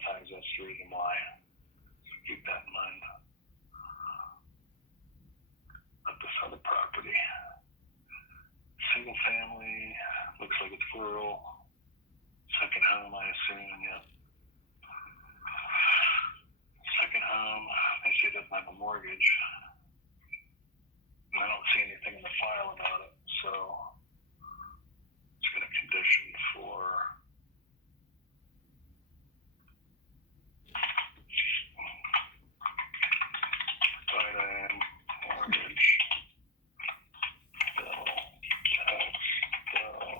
of times that's the reason why. So keep that in mind. At this other property. Single family, looks like it's rural. Second home, I assume, yeah. Second home, they say it doesn't have a mortgage. And I don't see anything in the file about it, so it's got a condition for finance, mortgage, bill, tax, bill,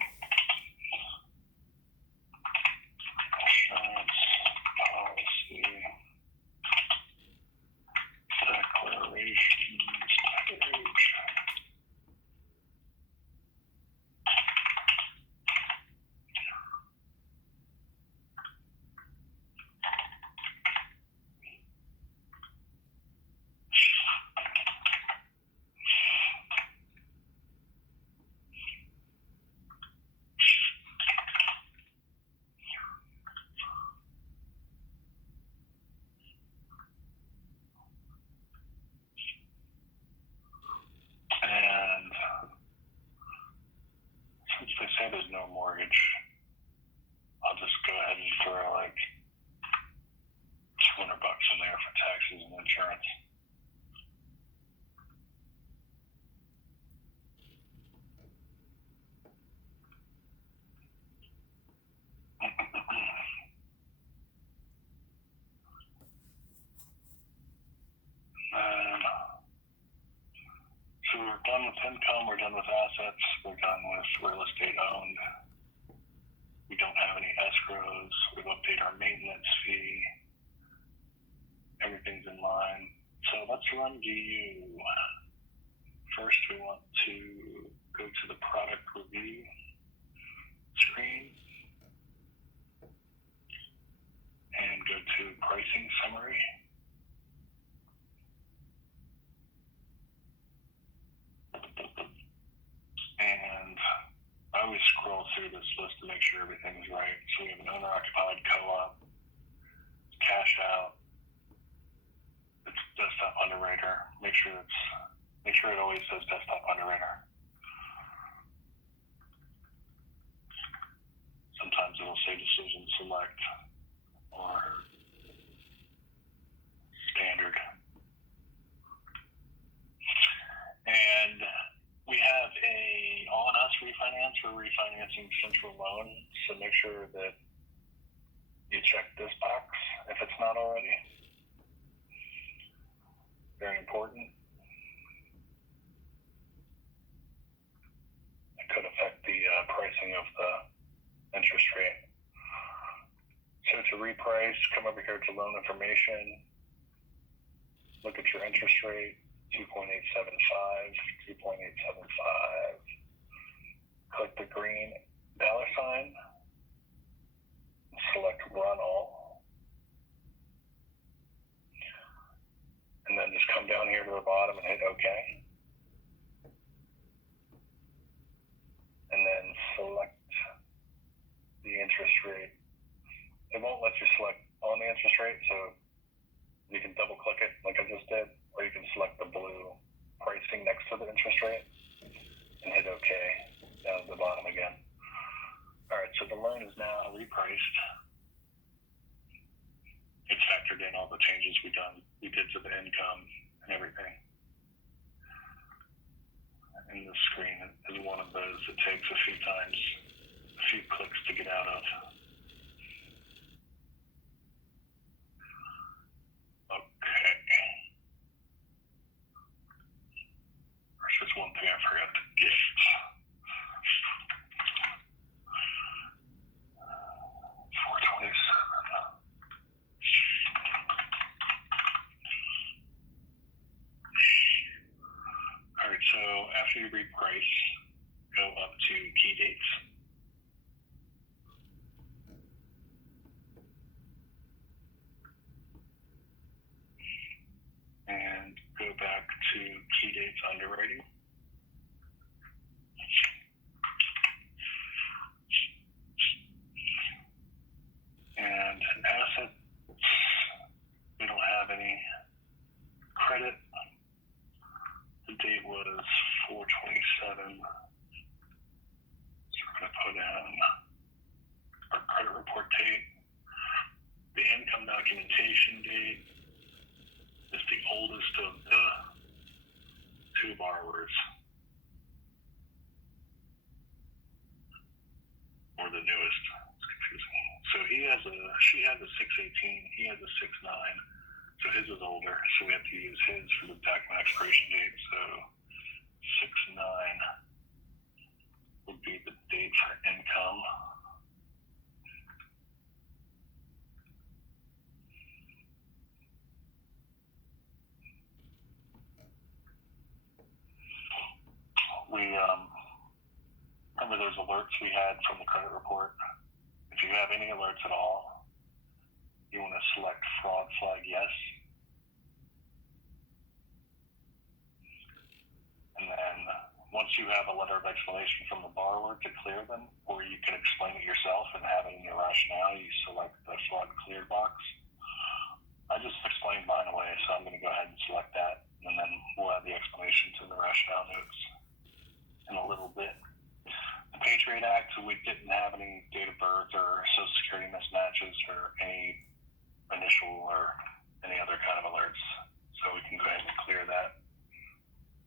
insurance, policy, declarations, page. And since they say there's no mortgage, I'll just go ahead and throw like $200 in there for taxes and insurance. So we're done with income, we're done with assets, we're done with real estate owned. We don't have any escrows, we've updated our maintenance fee. Everything's in line. So let's run DU. First we want to go to the product review screen and go to pricing summary. And I always scroll through this list to make sure everything's right. So we have an owner-occupied co-op, cash out, it's desktop underwriter. Make sure it always says desktop underwriter. Sometimes it'll say decision select or standard. And we have a on-us refinance. We're refinancing Central Loan, so make sure that you check this box if it's not already. Very important. It could affect the pricing of the interest rate. So to reprice, come over here to loan information, look at your interest rate, 2.875, 2.875. Click the green $sign, select run all, and then just come down here to the bottom and hit OK. And then select the interest rate. It won't let you select on the interest rate, so you can double click it like I just did, or you can select the blue pricing next to the interest rate and hit OK down at the bottom again. All right, so the loan is now repriced. It's factored in all the changes we did to the income and everything. And the screen is one of those that takes a few clicks to get out of. Okay. There's just one thing I forgot to get. 427. All right, so after you reprice, go up to key dates. And go back to key dates underwriting. And asset 618. He has a 69. So his is older, so we have to use his for the document expiration date. So 69 would be the date for income. We remember those alerts we had from the credit report. If you have any alerts at all, you want to select fraud flag yes. And then once you have a letter of explanation from the borrower to clear them, or you can explain it yourself and have it in your rationale, you select the fraud cleared box. I just explained mine away, so I'm going to go ahead and select that, and then we'll add the explanations in the rationale notes in a little bit. The Patriot Act, we didn't have any date of birth or social security mismatches or any initial or any other kind of alerts, so we can go ahead and clear that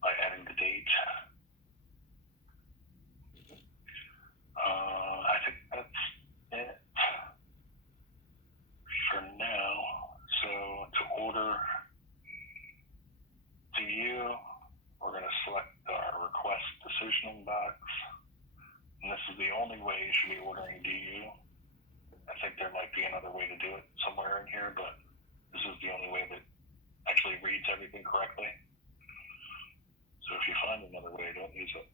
by adding the date. I think that's it for now. So to order DU, we're going to select our request decisioning box. And this is the only way you should be ordering DU. I think there might be another way to do it somewhere in here, but this is the only way that actually reads everything correctly. So if you find another way, don't use it.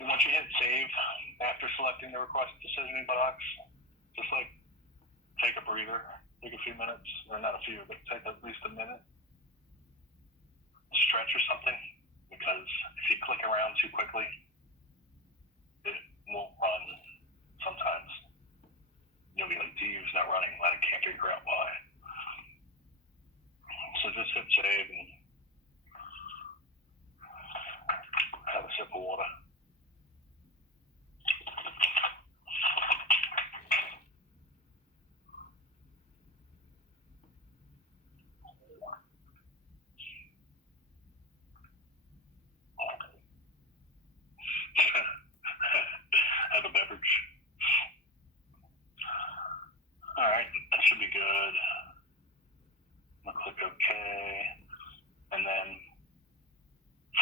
And once you hit save, after selecting the request decisioning box, just like take a breather, take a few minutes, or not a few, but take at least a minute, stretch or something, because if you click around too quickly, it won't run sometimes. You'll be like, DU's not running, I can't figure out why. So just hit save and have a sip of water. Have a beverage. All right, that should be good. I'll click OK. And then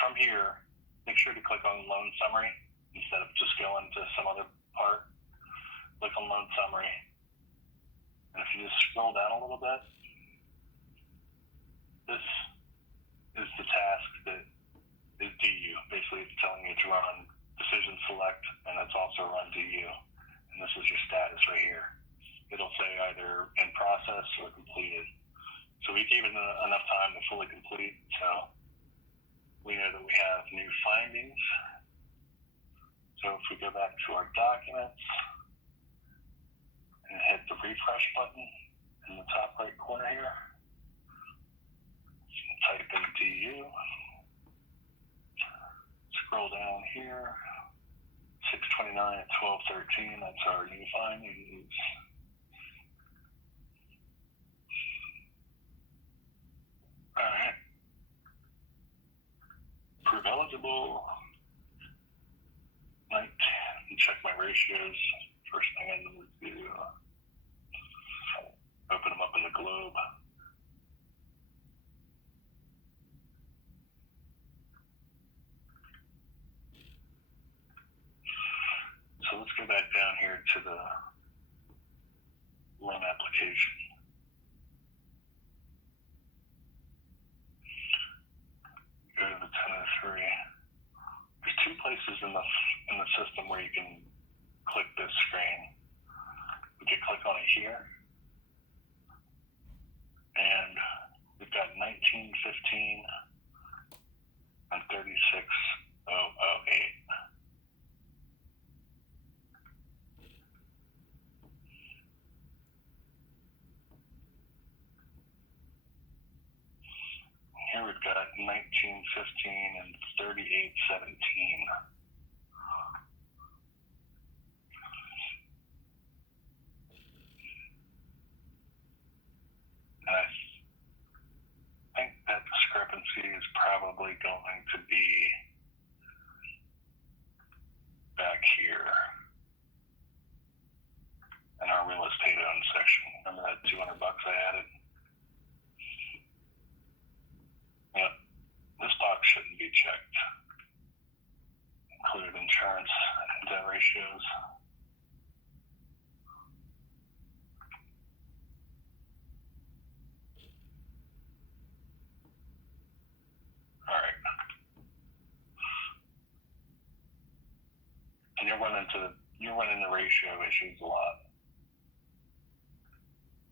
from here, make sure to click on loan summary instead of just going to some other part. Click on loan summary. And if you just scroll down a little bit, this is the task that is DU. Basically, it's telling you to run decision select, and it's also run DU. And this is your status right here. It'll say either in process or completed. So we gave it enough time to fully complete, so we know that we have new findings. So if we go back to our documents and hit the refresh button in the top right corner here, type in DU, scroll down here, 629 at 1213, that's our new findings. All right. Prove eligible. Right. And check my ratios. First thing I need to do, open them up in the globe. So let's go back down here to the loan application. Go to the 1003. There's two places in the system where you can click this screen. We can click on it here, and we've got 1915 and 36008. Here we've got 1915 and 3817. And I think that discrepancy is probably going to be back here. that $200 I added. Yep, this box shouldn't be checked. Included insurance and debt ratios. Alright. And you're running the ratio issues a lot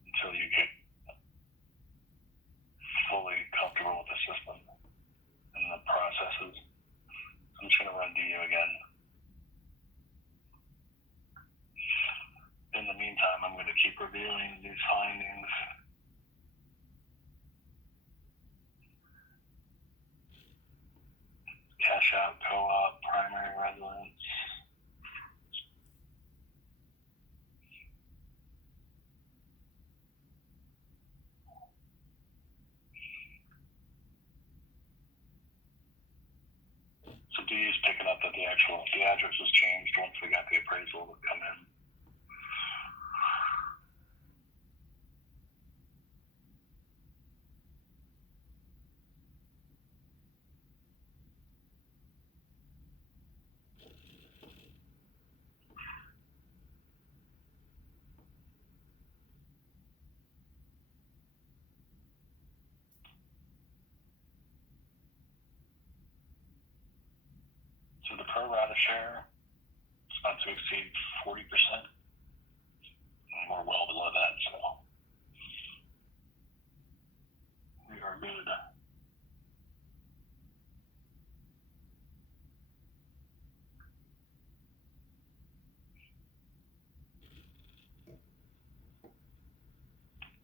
until you get fully comfortable with the system and the processes. I'm just going to run DU again. In the meantime, I'm going to keep reviewing these findings. Cash out, co-op, primary residence. So D is picking up that the address was changed once we got the appraisal to come in. So the pro rata share is not to exceed 40%. And we're well below that, so we are good.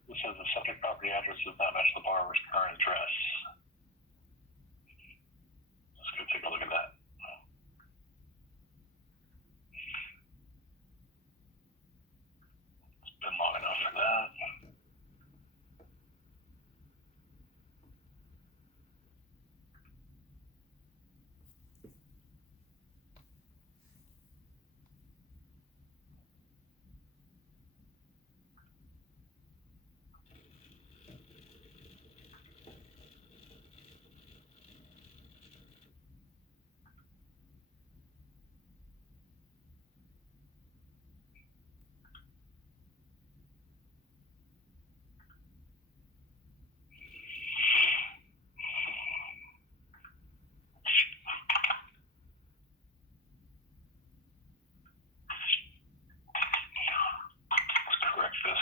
This says the subject property address does not match the borrower's current address. Let's go take a look at that. It's been long enough for that. Correct this.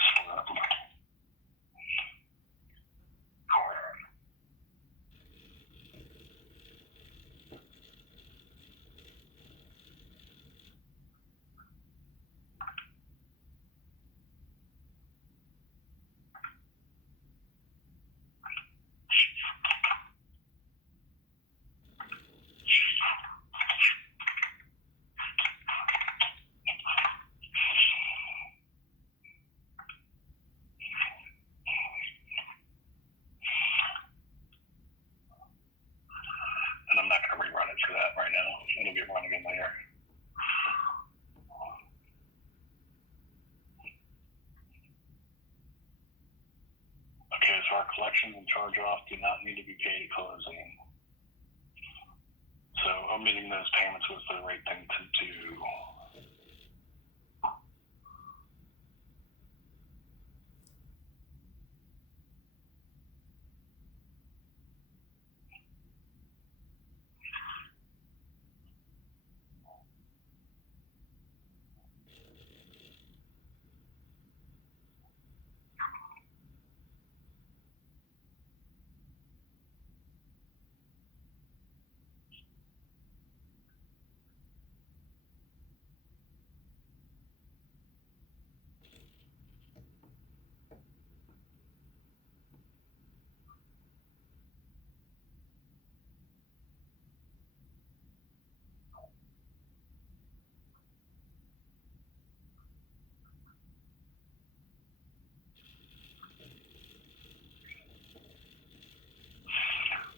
And I'm not going to rerun it for that right now. It'll get run again later. Okay, so our collections and charge-offs do not need to be paid at closing. So omitting those payments was the right thing to do.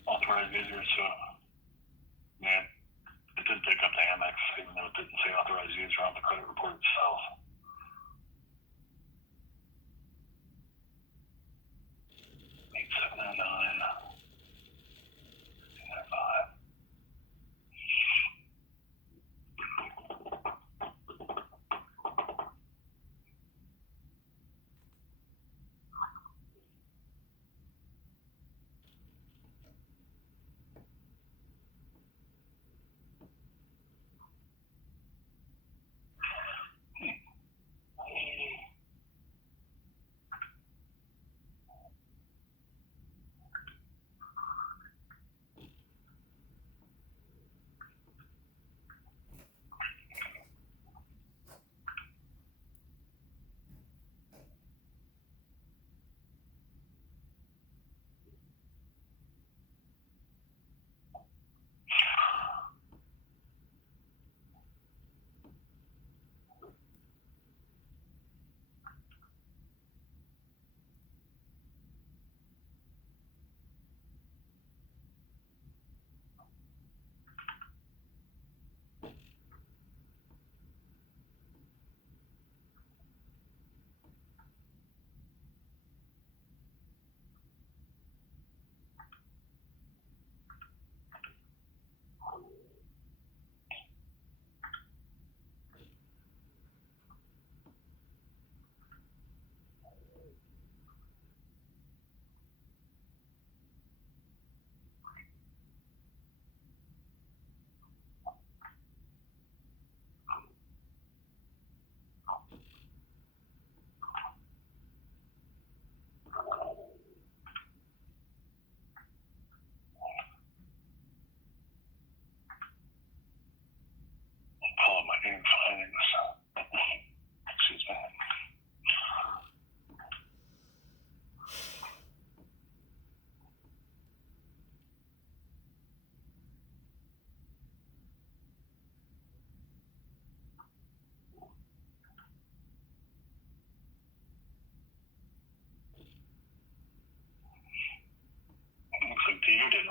Authorized users, so yeah, it did pick up the Amex, even though it didn't say authorized user on the credit report itself.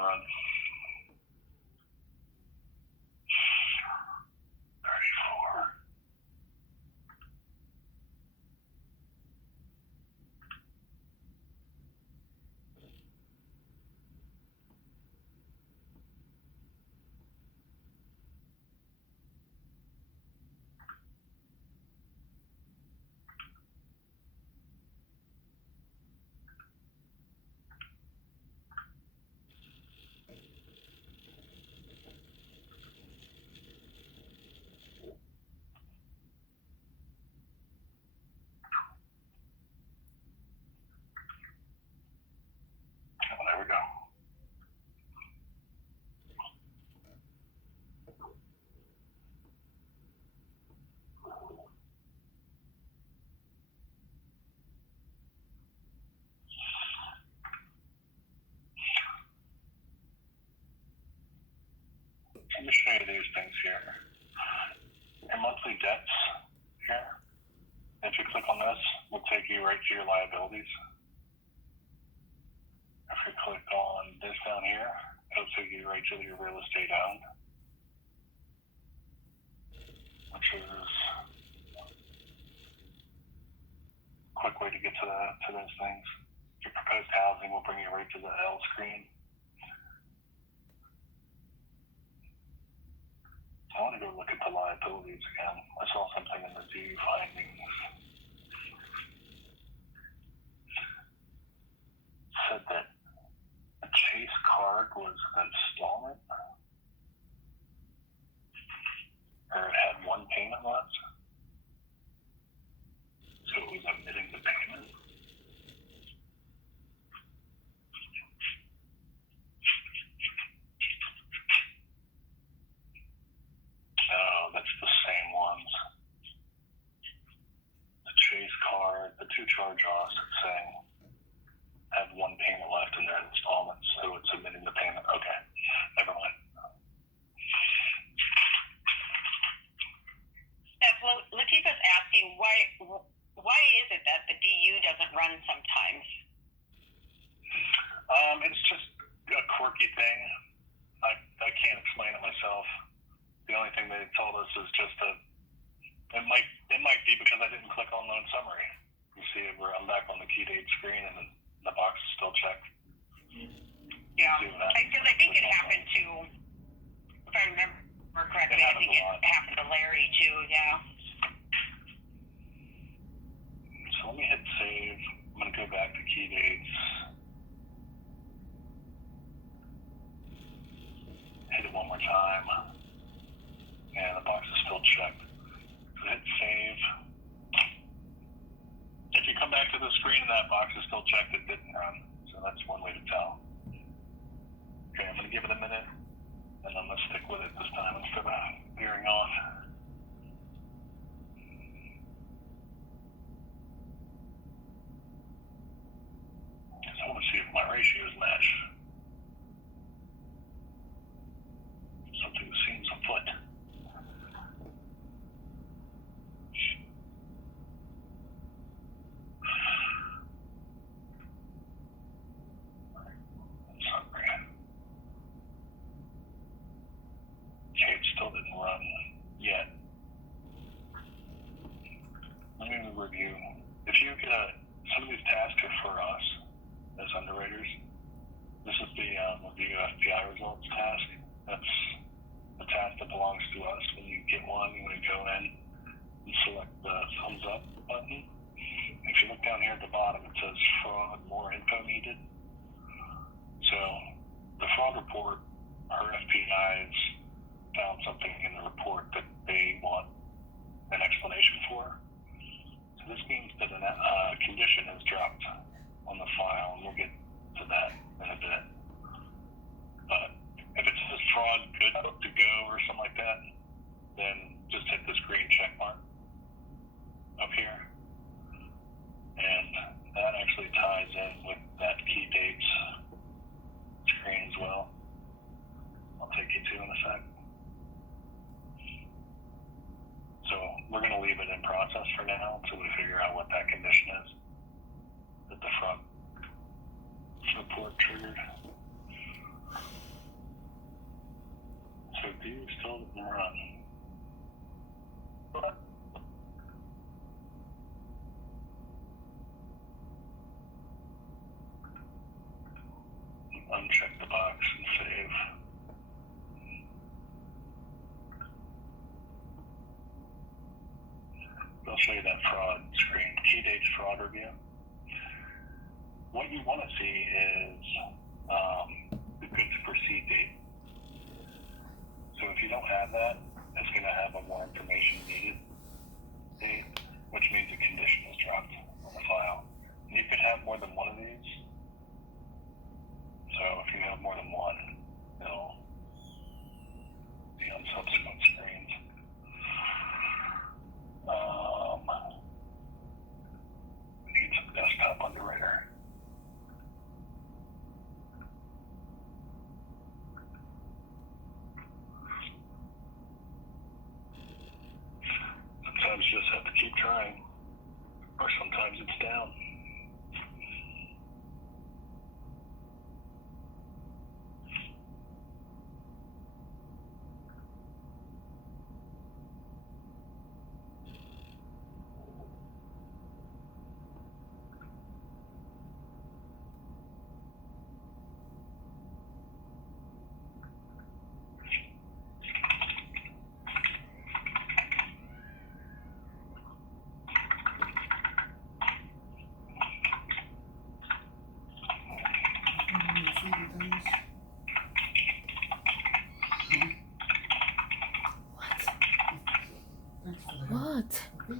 run. 34. Oh, there we go. Let me show you these things here. Your monthly debts here. If you click on this, will take you right to your liabilities. If you click on this down here, it'll take you right to your real estate owned, which is a quick way to get to those things. Your proposed housing will bring you right to the L screen. I want to go look at the liabilities again. I saw something in the due findings. It said that a Chase card was an installment, or it had one payment left, so it was omitting the payment. Oh, that's the same ones. The Chase card, the two charge-offs, it's saying have one payment left in their installments, so it's submitting the payment. Okay, never mind. Latifah's asking why is it that the DU doesn't run sometimes? It's just a quirky thing. I can't explain it myself. The only thing they told us is just that it might be because I didn't click on loan summary. You see, I'm back on the key date screen and the box is still checked. Yeah, because I think it happened to, if I remember correctly, I think it happened to Larry too. Yeah. So let me hit save. I'm going to go back to key dates. Hit it one more time. And the box is still checked. So hit save. If you come back to the screen and that box is still checked, it didn't run. So that's one way to tell. Okay, I'm going to give it a minute, and I'm going to stick with it this time instead of veering off. So I want to see if my ratios match. Something seems afoot. Okay, it still didn't run yet. Let me review. If you get some of these tasks are for us as underwriters. This is the review FPI results task. That's the task that belongs to us. When you get one, you want to go in and select the thumbs up button. If you look down here at the bottom, it says fraud, more info needed. So the fraud report, our FPIs found something in the report that they want an explanation for. So this means that a condition is dropped on the file, and we'll get to that in a bit. But if it says fraud good to go or something like that, then just hit this green check mark up here. And that actually ties in with that key dates screen as well. I'll take you to in a sec. So we're going to leave it in process for now until we figure out what that condition is that the front report triggered. Do you still run? Uncheck the box and save. I'll show you that fraud screen. Key dates fraud review. What you want to see is the goods to proceed date. So if you don't have that, it's going to have a more information needed date, which means a condition is dropped on the file. And you could have more than one of these. So if you have more than one, it'll be on subsequent screens. Need some desktop underwriter. Sometimes you just have to keep trying, or sometimes it's down. What? Here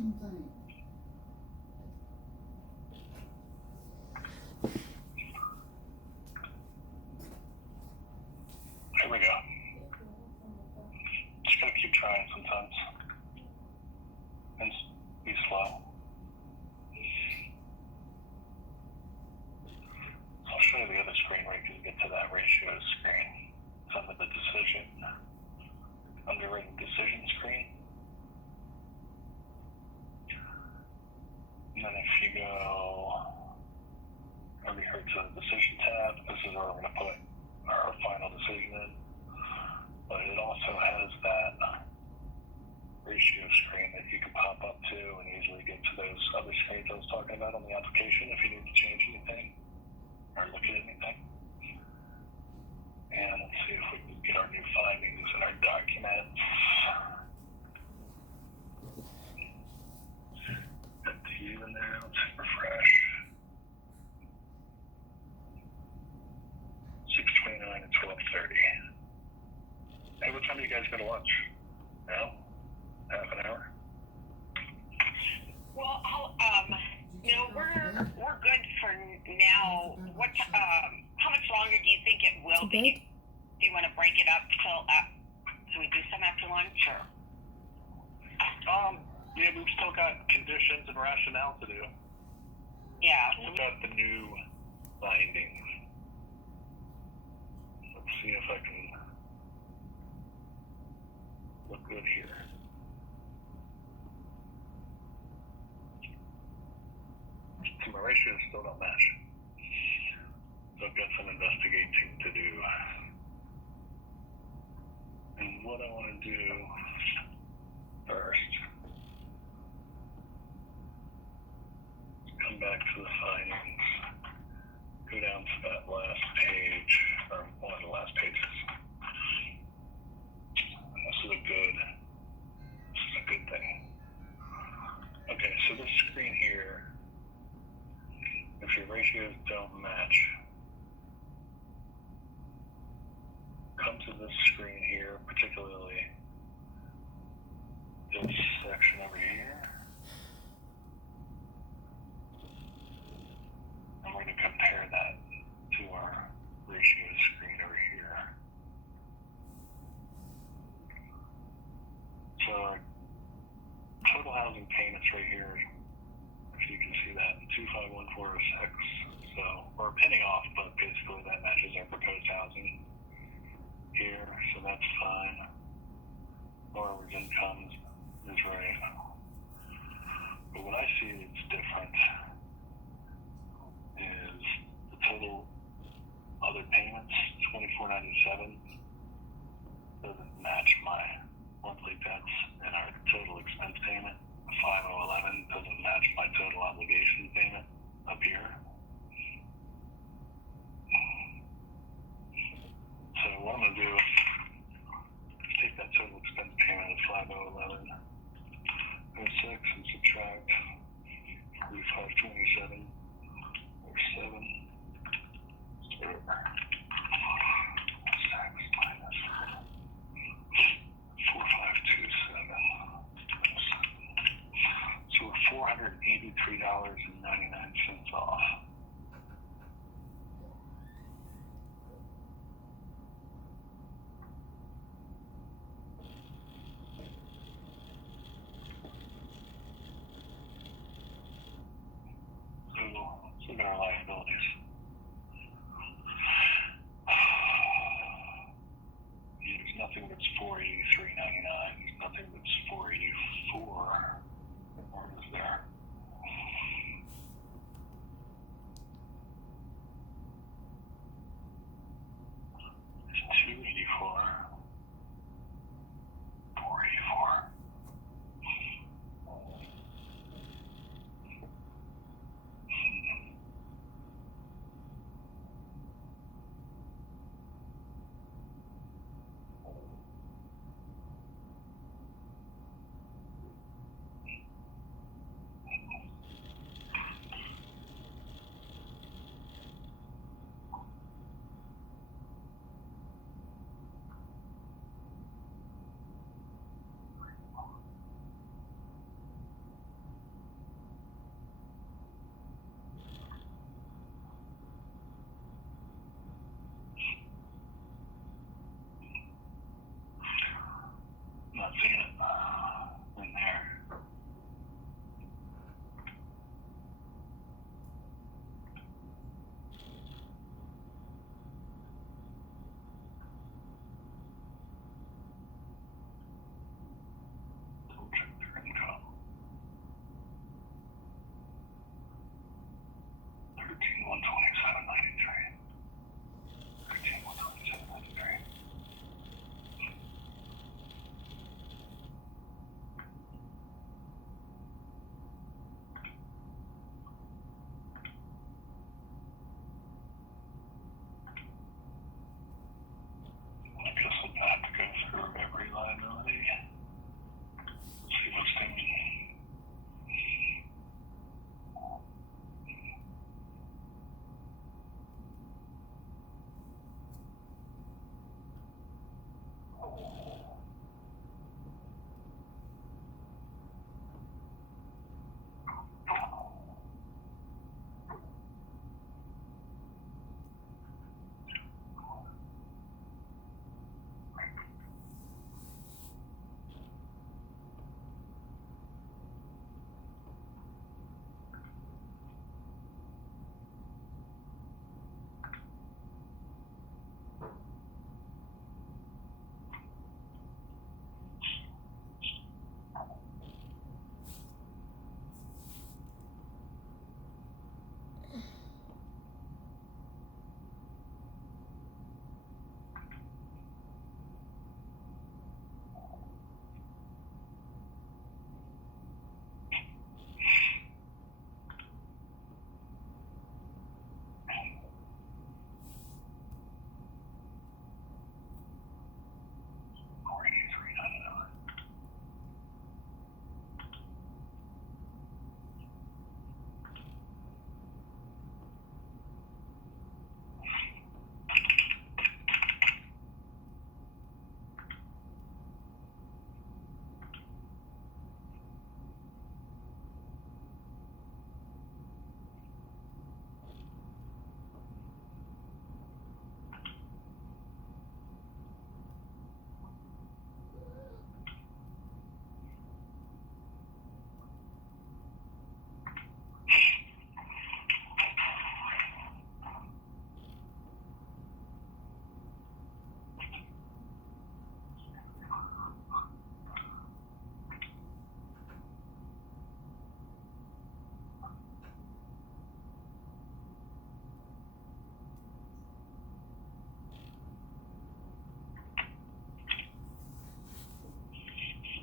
we go. Just gotta keep trying sometimes. And be slow. I'll show you the other screen where you can get to that ratio screen. It's under the decision, underwritten decision screen. And then if you go over here to the decision tab, this is where we're going to put our final decision in. But it also has that ratio screen that you can pop up to and easily get to those other screens I was talking about on the application if you need to change anything or look at anything. And let's see if we can get our new findings in our documents. Got the U in there. Let's hit refresh. 6:29 and 12:30. Hey, what time do you guys go to lunch? Now? Half an hour? Well, we're good for now. What? How much longer do you think it will be? Do you want to break it up till? Can we do some after lunch or? Yeah, we've still got conditions and rationale to do. Yeah. So we got the new findings. Let's see if I can look good here. So my ratios still don't match. So I've got some investigating to do. And what I want to do first, come back to the findings, go down to that last page, or one of the last pages. And this is a good thing. Okay, so this screen here, if your ratios don't match, come to this screen here, particularly this section over here. And we're going to compare that to our ratio screen over here. So our total housing payments right here, if you can see that, 25146. So we're a penny off $43.99 off. So let's look at our liabilities. There's nothing that's $483.99. There's nothing that's $484. What is there? There's $284. $484. Not seeing it in there. Double check their income. 13,127.93. 13,127.93. I guess we'll have to go through every liability. See what's doing.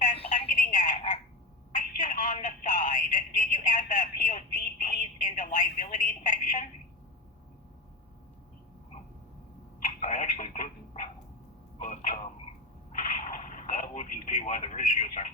I'm getting a question on the side. Did you add the POC fees in the liability section? I actually didn't, but that wouldn't be why the ratios are